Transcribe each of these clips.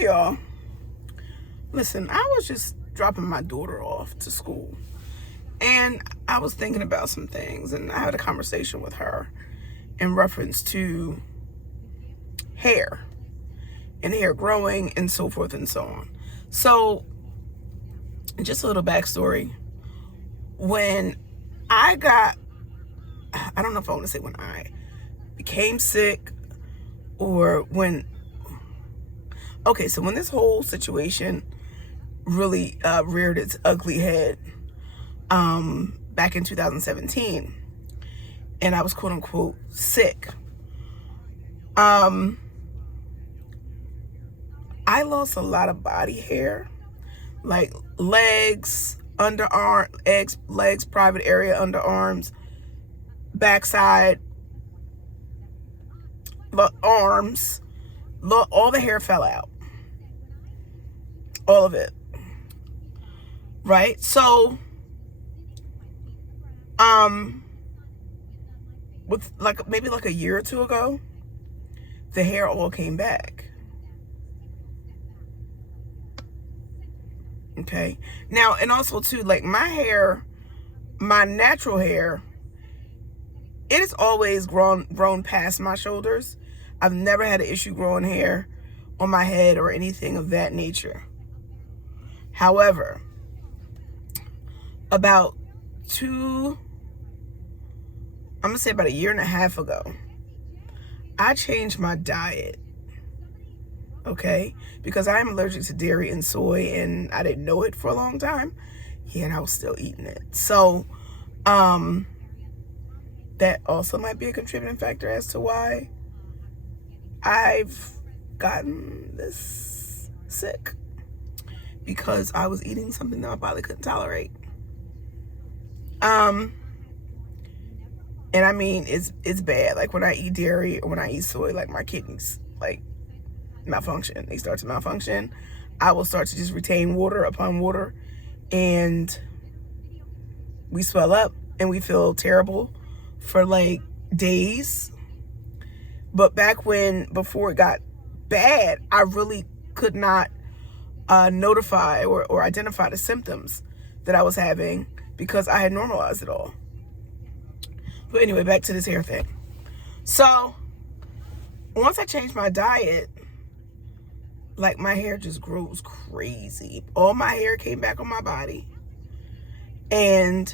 Hey y'all, listen, I was just dropping my daughter off to school and I was thinking about some things, and I had a conversation with her in reference to hair and hair growing and so forth and so on. So just a little backstory. When I don't know if I want to say when I became sick or when this whole situation really reared its ugly head back in 2017, and I was quote unquote sick. I lost a lot of body hair, like legs, legs, private area, underarms, backside, arms. All the hair fell out. All of it. Right? So, with maybe a year or two ago, the hair all came back. Okay. Now, and also too, like my hair, my natural hair, it has always grown past my shoulders. I've never had an issue growing hair on my head or anything of that nature. However, about a year and a half ago, I changed my diet. Okay? Because I'm allergic to dairy and soy, and I didn't know it for a long time. Yeah, and I was still eating it. So, that also might be a contributing factor as to why I've gotten this sick, because I was eating something that my body couldn't tolerate. And I mean, it's bad. Like when I eat dairy or when I eat soy, like my kidneys malfunction. They start to malfunction. I will start to just retain water upon water, and we swell up and we feel terrible for days. But before it got bad, I really could not notify or identify the symptoms that I was having because I had normalized it all. But anyway, back to this hair thing. So once I changed my diet, my hair just grows crazy. All my hair came back on my body, and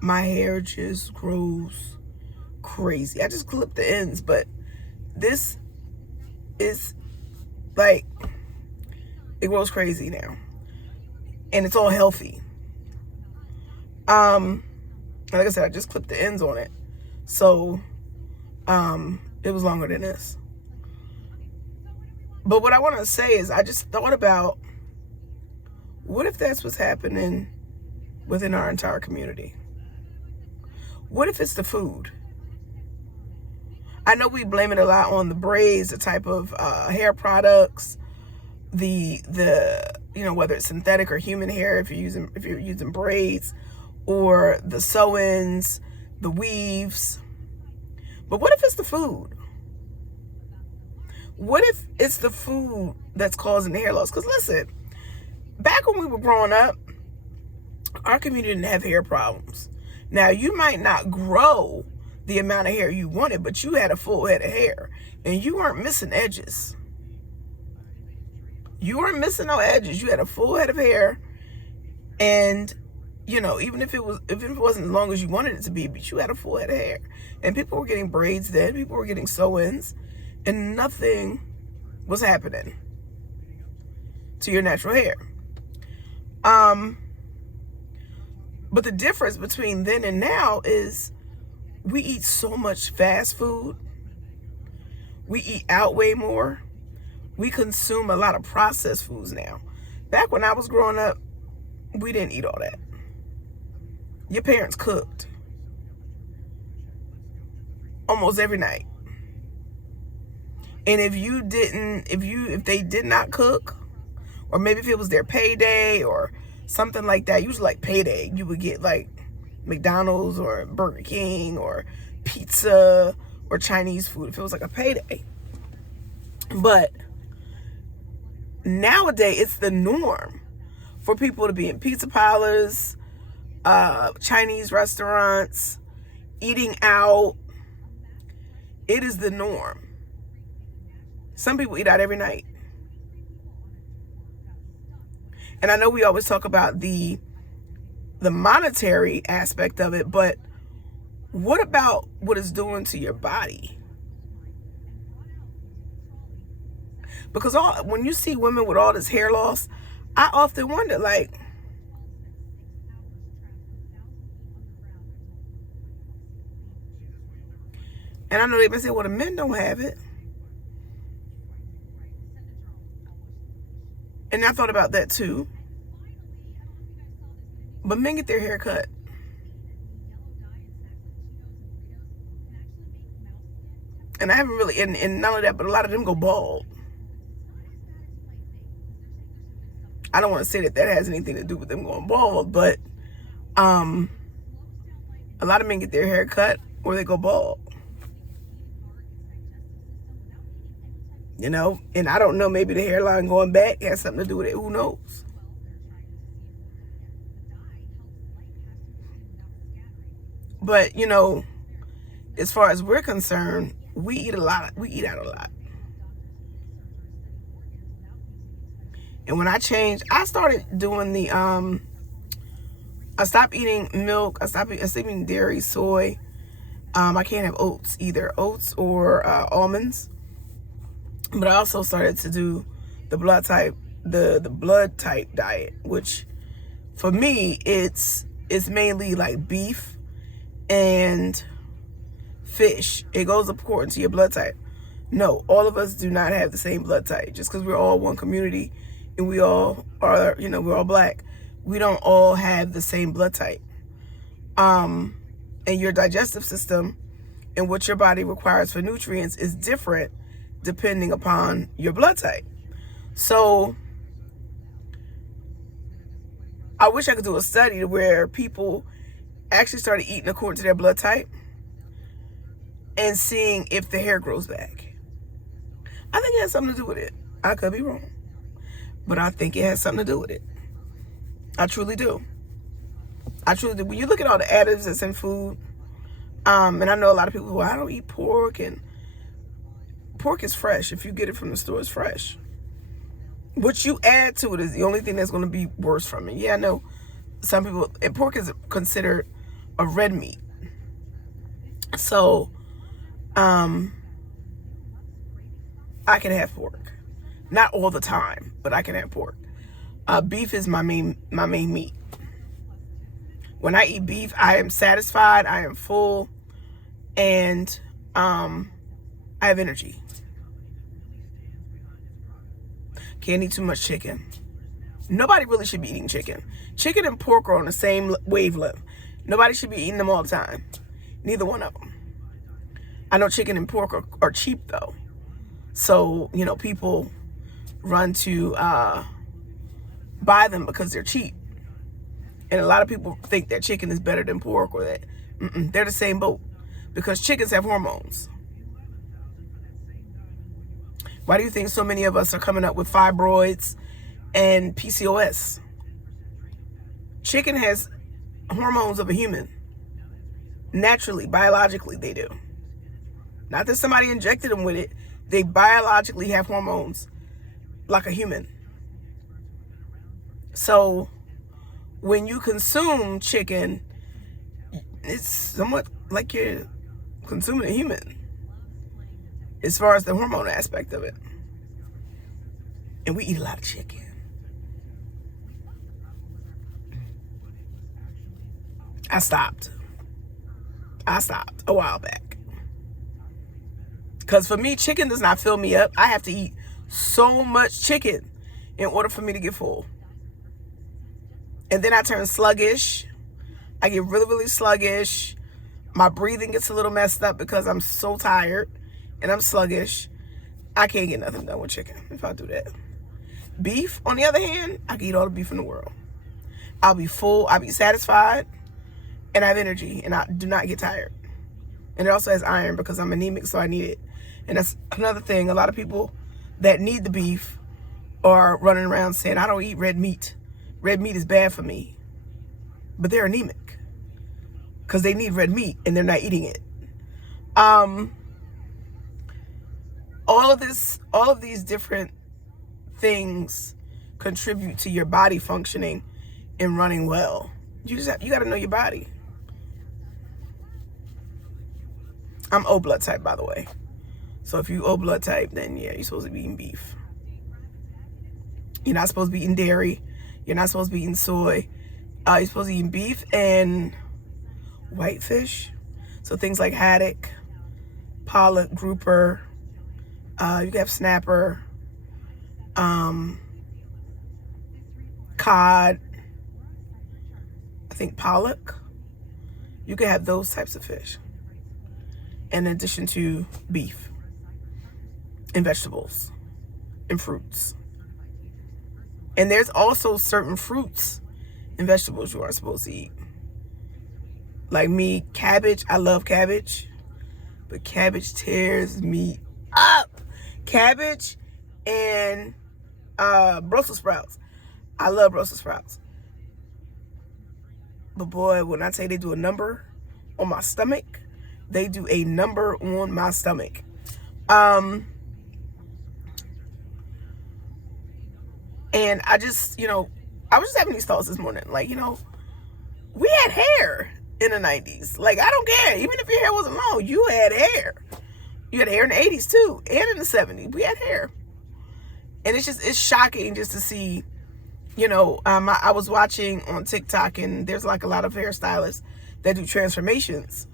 my hair just grows crazy. I just clip the ends, but this is it grows crazy now, and it's all healthy. Like I said, I just clipped the ends on it, so it was longer than this. But what I want to say is, I just thought about, what if that's what's happening within our entire community? What if it's the food? I know we blame it a lot on the braids, the type of hair products, the whether it's synthetic or human hair, if you're using braids, or the sew-ins, the weaves. But what if it's the food? What if it's the food that's causing the hair loss? Because listen, back when we were growing up, our community didn't have hair problems. Now, you might not grow the amount of hair you wanted, but you had a full head of hair, and you weren't missing edges. You weren't missing no edges. You had a full head of hair, and even if it wasn't as long as you wanted it to be, but you had a full head of hair. And people were getting braids then, people were getting sew-ins, and nothing was happening to your natural hair. But the difference between then and now is we eat so much fast food. We eat out way more. We consume a lot of processed foods now. Back when I was growing up, we didn't eat all that. Your parents cooked almost every night. And if they did not cook, or maybe if it was their payday or something like that, usually payday, you would get McDonald's or Burger King or pizza or Chinese food if it was a payday. But nowadays it's the norm for people to be in pizza parlors, Chinese restaurants, eating out. It is the norm. Some people eat out every night. And I know we always talk about the monetary aspect of it, but what about what it's doing to your body? Because when you see women with all this hair loss, I often wonder, like, and I know they've been saying, well, the men don't have it. And I thought about that too. But men get their hair cut. And I haven't really, and not only that, but a lot of them go bald. I don't want to say that has anything to do with them going bald, but a lot of men get their hair cut or they go bald. You know, and I don't know, maybe the hairline going back has something to do with it. Who knows? But, you know, as far as we're concerned, we eat out a lot. And when I changed, I started doing the, I stopped eating milk. I stopped eating dairy, soy. I can't have oats either, oats or almonds. But I also started to do the blood type diet, which for me, it's mainly like beef and fish. It goes according to your blood type. No, all of us do not have the same blood type. Just because we're all one community and we all are, you know, we're all black, we don't all have the same blood type. And your digestive system and what your body requires for nutrients is different depending upon your blood type. So I wish I could do a study where people actually started eating according to their blood type and seeing if the hair grows back. I think it has something to do with it. I could be wrong, but I think it has something to do with it. I truly do. I truly do. When you look at all the additives that's in food, and I know a lot of people who, I don't eat pork, and pork is fresh. If you get it from the store, it's fresh. What you add to it is the only thing that's going to be worse from it. Yeah, I know some people, and pork is considered a red meat. So, I can have pork. Not all the time, but I can have pork. Beef is my main meat. When I eat beef, I am satisfied, I am full, and I have energy. Can't eat too much chicken. Nobody really should be eating chicken. Chicken and pork are on the same wavelength. Nobody should be eating them all the time. Neither one of them. I know chicken and pork are cheap though. So, you know, people run to buy them because they're cheap. And a lot of people think that chicken is better than pork, or that they're the same boat, because chickens have hormones. Why do you think so many of us are coming up with fibroids and PCOS? Chicken has hormones of a human. Naturally, biologically, they do. Not that somebody injected them with it. They biologically have hormones like a human. So when you consume chicken, it's somewhat like you're consuming a human as far as the hormone aspect of it. And we eat a lot of chicken. I stopped a while back. Because for me, chicken does not fill me up. I have to eat so much chicken in order for me to get full. And then I turn sluggish. I get really, really sluggish. My breathing gets a little messed up because I'm so tired and I'm sluggish. I can't get nothing done with chicken if I do that. Beef, on the other hand, I can eat all the beef in the world. I'll be full, I'll be satisfied, and I have energy, and I do not get tired. And it also has iron because I'm anemic, so I need it. And that's another thing. A lot of people that need the beef are running around saying, I don't eat red meat. Red meat is bad for me. But they're anemic because they need red meat and they're not eating it. All of these different things contribute to your body functioning and running well. You got to know your body. I'm O blood type, by the way. So if you O blood type, then yeah, you're supposed to be eating beef. You're not supposed to be eating dairy. You're not supposed to be eating soy. You're supposed to be eating beef and whitefish. So things like haddock, pollock, grouper. You can have snapper, cod. I think pollock. You can have those types of fish in addition to beef and vegetables and fruits. And there's also certain fruits and vegetables you aren't supposed to eat. Like me, cabbage. I love cabbage, but cabbage tears me up. Cabbage and Brussels sprouts. I love Brussels sprouts. But boy, when I tell you they do a number on my stomach, they do a number on my stomach. And I just, I was just having these thoughts this morning. Like, we had hair in the 90s. Like, I don't care. Even if your hair wasn't long, you had hair. You had hair in the 80s too, and in the 70s. We had hair. And it's shocking just to see, I was watching on TikTok, and there's like a lot of hairstylists that do transformations.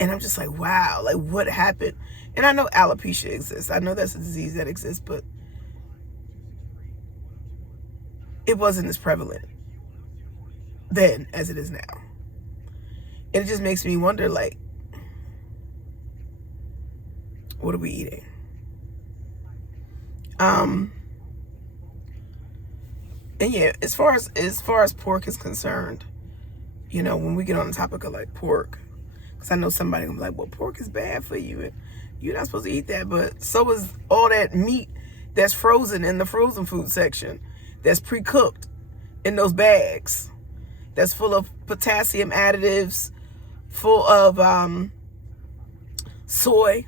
And I'm just like, wow, like what happened? And I know alopecia exists. I know that's a disease that exists, but it wasn't as prevalent then as it is now. And it just makes me wonder, like, what are we eating? And yeah, as far as pork is concerned, when we get on the topic of like pork, because I know somebody will be like, well, pork is bad for you and you're not supposed to eat that, but so is all that meat that's frozen in the frozen food section, that's pre-cooked in those bags, that's full of potassium additives, full of soy.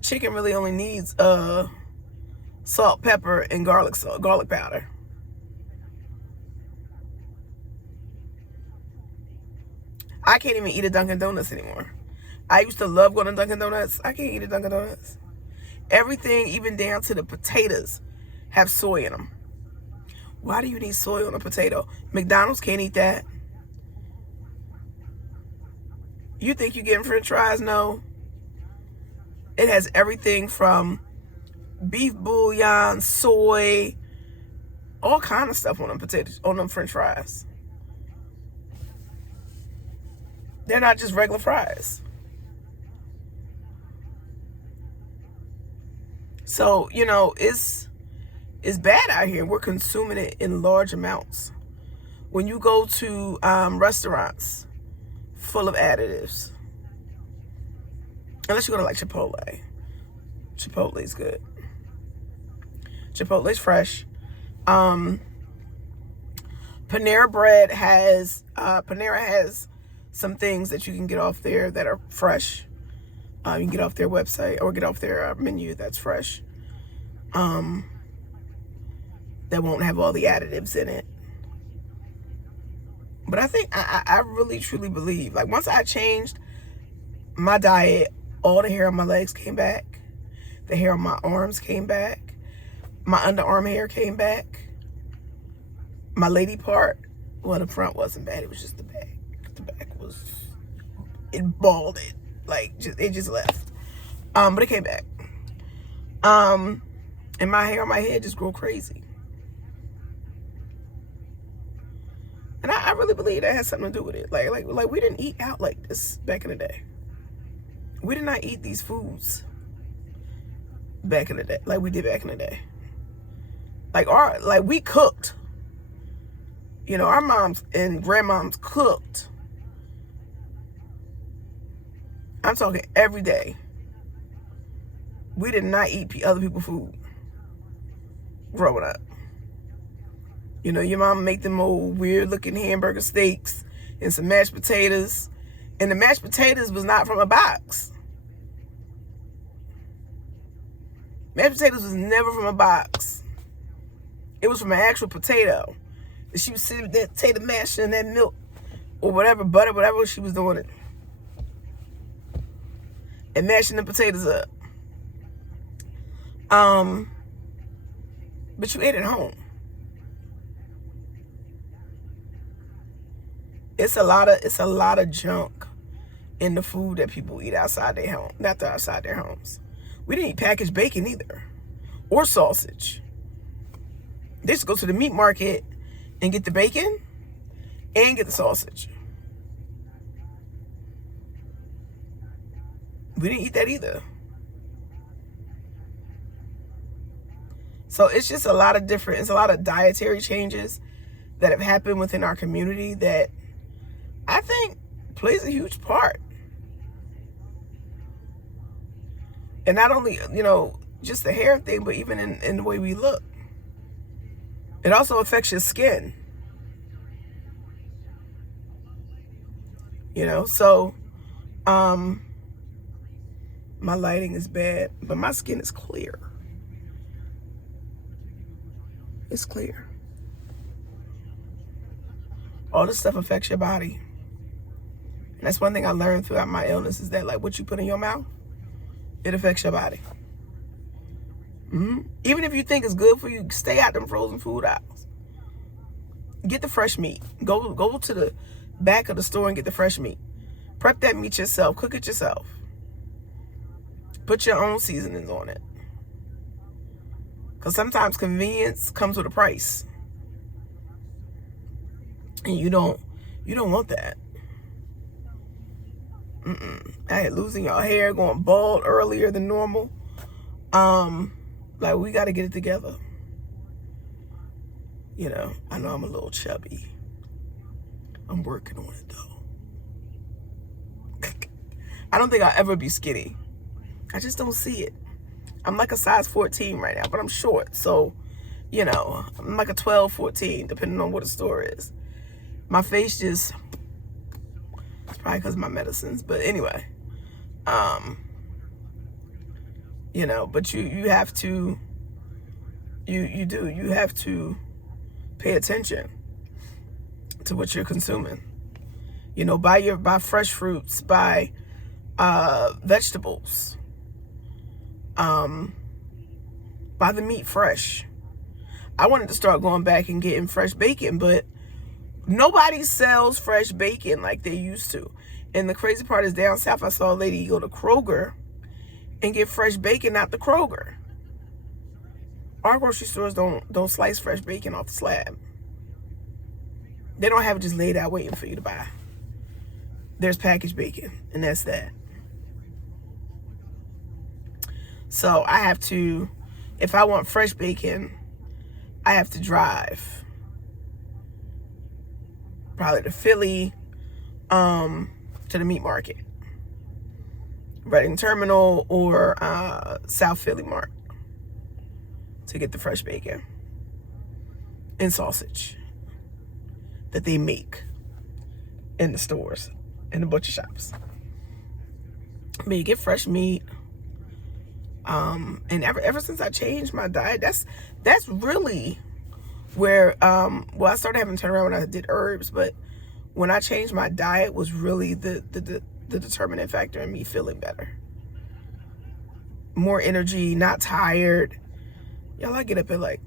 Chicken really only needs salt, pepper, and garlic powder. I can't even eat a Dunkin' Donuts anymore. I used to love going to Dunkin' Donuts. I can't eat a Dunkin' Donuts. Everything, even down to the potatoes, have soy in them. Why do you need soy on a potato? McDonald's can't eat that. You think you're getting French fries? No. It has everything from beef bouillon, soy, all kind of stuff on them potatoes, on them French fries. They're not just regular fries. So, it's bad out here. We're consuming it in large amounts. When you go to restaurants full of additives, unless you go to like Chipotle. Chipotle's good. Chipotle's fresh. Panera bread has Panera has some things that you can get off there that are fresh. You can get off their website or get off their menu that's fresh. That won't have all the additives in it. But I think I really truly believe, like, once I changed my diet, all the hair on my legs came back. The hair on my arms came back. My underarm hair came back. My lady part, well, the front wasn't bad. It was just the back. The back was, it balded. Like, it just left. But it came back. And my hair on my head just grew crazy. And I really believe that has something to do with it. Like we didn't eat out like this back in the day. We did not eat these foods back in the day like we did back in the day. Like we cooked. Our moms and grandmoms cooked. I'm talking every day. We did not eat other people's food growing up. You know, your mom make them old weird looking hamburger steaks and some mashed potatoes. And the mashed potatoes was not from a box. Mashed potatoes was never from a box. It was from an actual potato. And she was sitting with that potato mash and that milk or whatever, butter, whatever she was doing it. And mashing the potatoes up. But you ate at home. It's a lot of junk in the food that people eat outside their home, not outside their homes. We didn't eat packaged bacon either, or sausage. They used to go to the meat market and get the bacon and get the sausage. We didn't eat that either. So it's just a lot of dietary changes that have happened within our community that I think plays a huge part. And not only, you know, just the hair thing, but even in the way we look. It also affects your skin. You know, so my lighting is bad, but my skin is clear. It's clear. All this stuff affects your body. And that's one thing I learned throughout my illness is that, like, what you put in your mouth, it affects your body. Even if you think it's good for you, stay out them frozen food aisles. Get the fresh meat. Go to the back of the store and get the fresh meat. Prep that meat yourself. Cook it yourself. Put your own seasonings on it. Because sometimes convenience comes with a price. And you don't want that. I had losing your hair, going bald earlier than normal. Like, we got to get it together. You know, I know I'm a little chubby. I'm working on it, though. I don't think I'll ever be skinny. I just don't see it. I'm like a size 14 right now, but I'm short. So, you know, I'm like a 12, 14, depending on what the store is. My face just, it's probably because of my medicines. But anyway, you know, but you have to, you have to pay attention to what you're consuming. You know, buy fresh fruits, buy vegetables. Buy the meat fresh. I wanted to start going back and getting fresh bacon, but nobody sells fresh bacon like they used to. And the crazy part is, down south, I saw a lady go to Kroger and get fresh bacon out the Kroger. Our grocery stores don't slice fresh bacon off the slab. They don't have it just laid out waiting for you to buy. There's packaged bacon, and that's that. So I have to, if I want fresh bacon, I have to drive probably to Philly, to the meat market, Reading Terminal, or South Philly Mart to get the fresh bacon and sausage that they make in the stores, in the butcher shops. But you get fresh meat. And ever since I changed my diet, that's really where, well, I started having to turn around when I did herbs, but when I changed my diet was really the determining factor in me feeling better. More energy, not tired. Y'all, I get up at like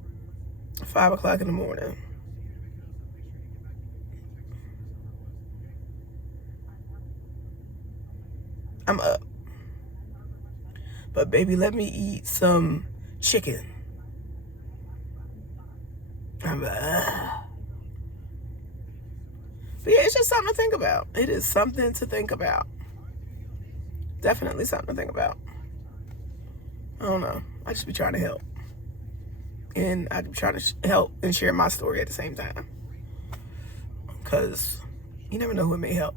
5 o'clock in the morning. I'm up. But baby, let me eat some chicken. I'm like, But yeah, it's just something to think about. It is something to think about. Definitely something to think about. I don't know. I just be trying to help. And I be trying to help and share my story at the same time. Because you never know who it may help.